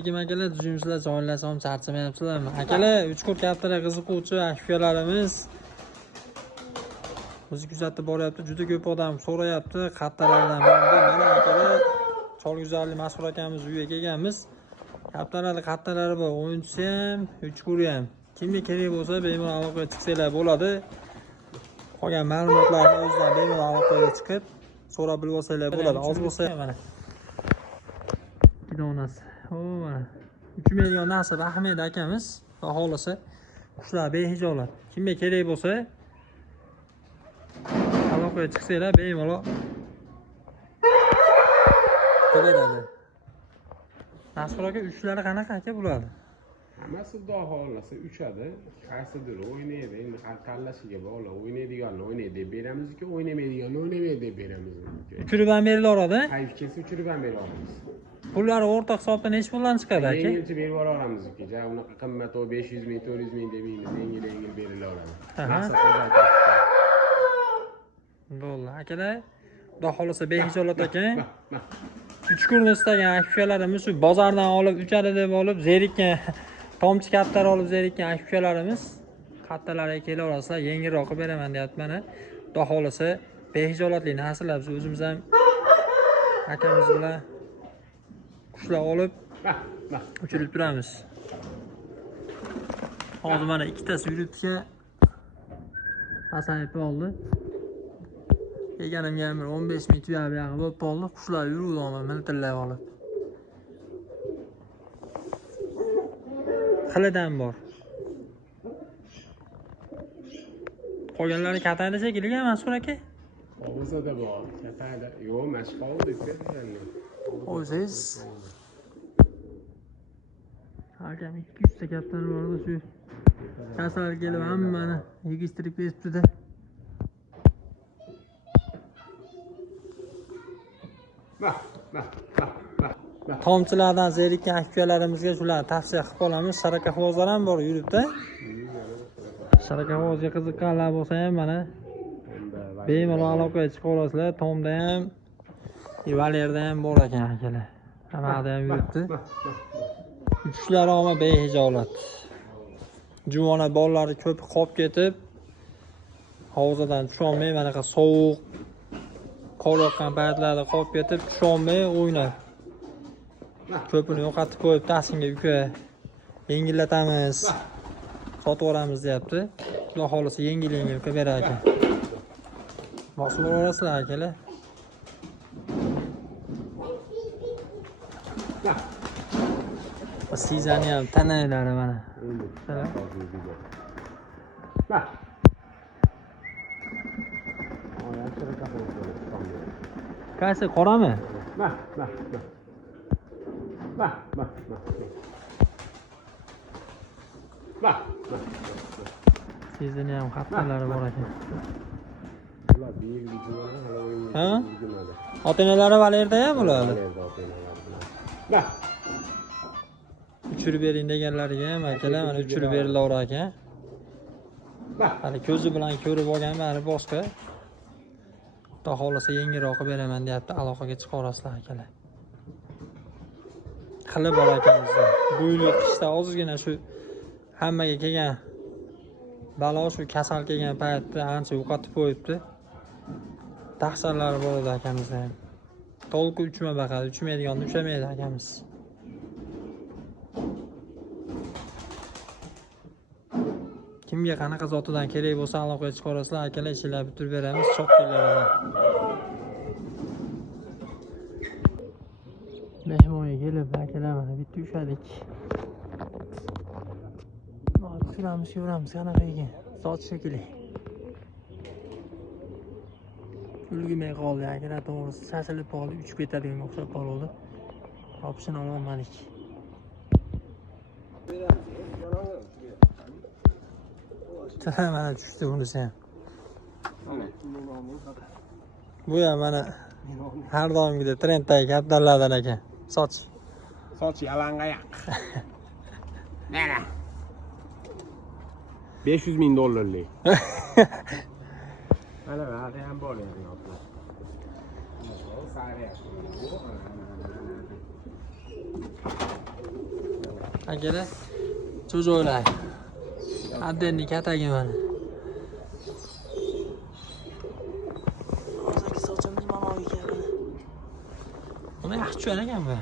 alaykum akalar, tuzumsizlar, sog'inlasam charchamayapsizlarmi? Akalar, 3 qurt kaptara qiziquvchi akfiyalarimiz bizni kuzatib boryapti. Juda ko'p odam so'rayapti qattalardan. Mana akalar, Cholguzarli Mas'ur akamiz uyiga kelganmiz. Kaptarali qattalari bor, o'yinchisi ham, 3 quri ham. Kimga kerak bo'lsa, bemalol aloqaga chiqsanglar bo'ladi. Qolgan ma'lumotlarni o'zingizdan bemalol aloqaga chiqib so'rab bilib olsanglar bo'ladi. Hozir bo'lsa mana donasi. Mana 3 million nasib Ahmed akamiz xohlasa qushlar behijolat. Kimga kerak bo'lsa aloqaga chiqsanglar bemalol beradi. Nasib aka 3lari qanaqa aka bo'ladi? Hammasi xudo xohlasa uchadi. Qaysidir o'ynaydi. Endi tanlashiga bog'liq. O'ynaydiganni o'ynaydi deb beramiz-ku, o'ynamaydiganni o'ynamaydi deb beramiz. Uchirib ham berilaveradi. Qayf kelsa uchirib ham beramiz. Pullari o'rtoq hisobda necha puldan chiqadi aka? Yengilcha berib yuboramiz-ku. Ja, unaqa qimmat o 500 ming, 400 ming demaymiz. Yengil berilaveradi. Bo'ldi, akalar. Xudo xolasa behijolat ekan. 3 kunni istagan akfiyalarimiz shu bozordan olib, uchadi deb olib, zerikkan tomchi kaptar olib zerikkan akfiyalarimiz qattalarga kelaverasizlar, yengilroq qilib beraman deyapti mana. Xudo xolasa behijolatli nasllar biz o'zimiz ham akamiz bilan qushlar olib uchirib turamiz. Hozir mana ikkitasi yuribdi. Pasayib oldi. Kelganimga 15 ming tuya buyog'i bo'lib qoldi. Qushlar yuruvdi ama miltillab olib. Xilidan bor. Qolganlari katayda shekilli Mansur aka? Hovuzada bor. Katayda. Yo'q, mashqov deb O'ziz. Akam 200 ta kaptan bor shu. Kasal kelib hammani yig'ishtirib beribdi-da. Tomchilardan zerikkan akfiyalarimizga shularni tavsiya qilib qolamiz. Sharaka hovuzlar ham bor yuribdi. Sharaka hovuzga qiziqqanlar bo'lsa ham mana bemalol aloqaga chiqib olasizlar. Tomda ham, Valerda ham bor ekan akalar. Hamada ham yuribdi. Uchlari ham behijolat. Juvona bolalari ko'p qolib ketib, hovuzadan tusholmay mana bunaqa sovuq qor yoqqan paytlarda qolib ketib, tusholmay o'ynab. Ko'pini yo'qotib qo'yib, taskinga uka yengillatamiz, sotib olamiz deyapti. Xudo xolasa yengil qilib berar ekan. Bosib olasizlar akalar. Sizani ham tanaylari mana. Qaysi qorami? Sizani ham xattalari bor ekan. Ha? Ota-onalari Valerda ham bo'ladi. Uchirib bering deganlariga ham akalar mana uchirib berilaverar ekan. Hali ko'zi bilan ko'rib olgan bari boshqa. Xudo xolasa yengilroq qilib beraman deyapti, aloqaga chiqarasizlar akalar. Qilib bor akamizda. Bu yil qishda ozgina shu hammaga kelgan balo shu kasal kelgan paytda ancha yo'qotib qo'yibdi. Dahshatlari bor edi akamizda ham. To'liq uchma baqadi, uchmaydiganda uchamaydi akamiz. Kimga qanaqa zotidan kerak bo'lsa aloqaga chiqarasizlar, akalar ishlar bitirib beramiz, choptinglardan. Mehmonga kelib, akalar mana bitta ushadik. Ko'ramiz, qanaqa ekan. Soch shekilli. Ulgimay qoldi, akalar to'g'risi sasilib qoldi, uchib ketadigan o'xshab qoldi. Topishini olmadik. Mana tushdi bunisi ham. Bu ham mana har doimgidek trenddagi kaptarlardan ekan. Soch yalangoyoq. Mana. 500 ming dollarlik. Mana ham bor endi. akalar jo'jo'lar. Addenni katagi mana. Hozirgi sochimni mana ekan. Buni yaxshi tushar ekan bu.